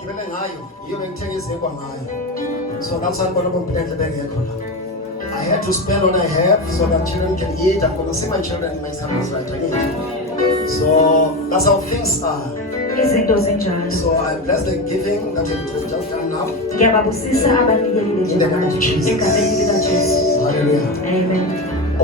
abagibele ngayo yiyo bengithenge izekwa ngayo. So that's why ngibonile bengekho la. I had to spend what I have so that children can eat. I'm going to see my children in my summer's right again. So that's how things are. So I bless the giving that it was just done now. In the name of Jesus. Hallelujah. Amen.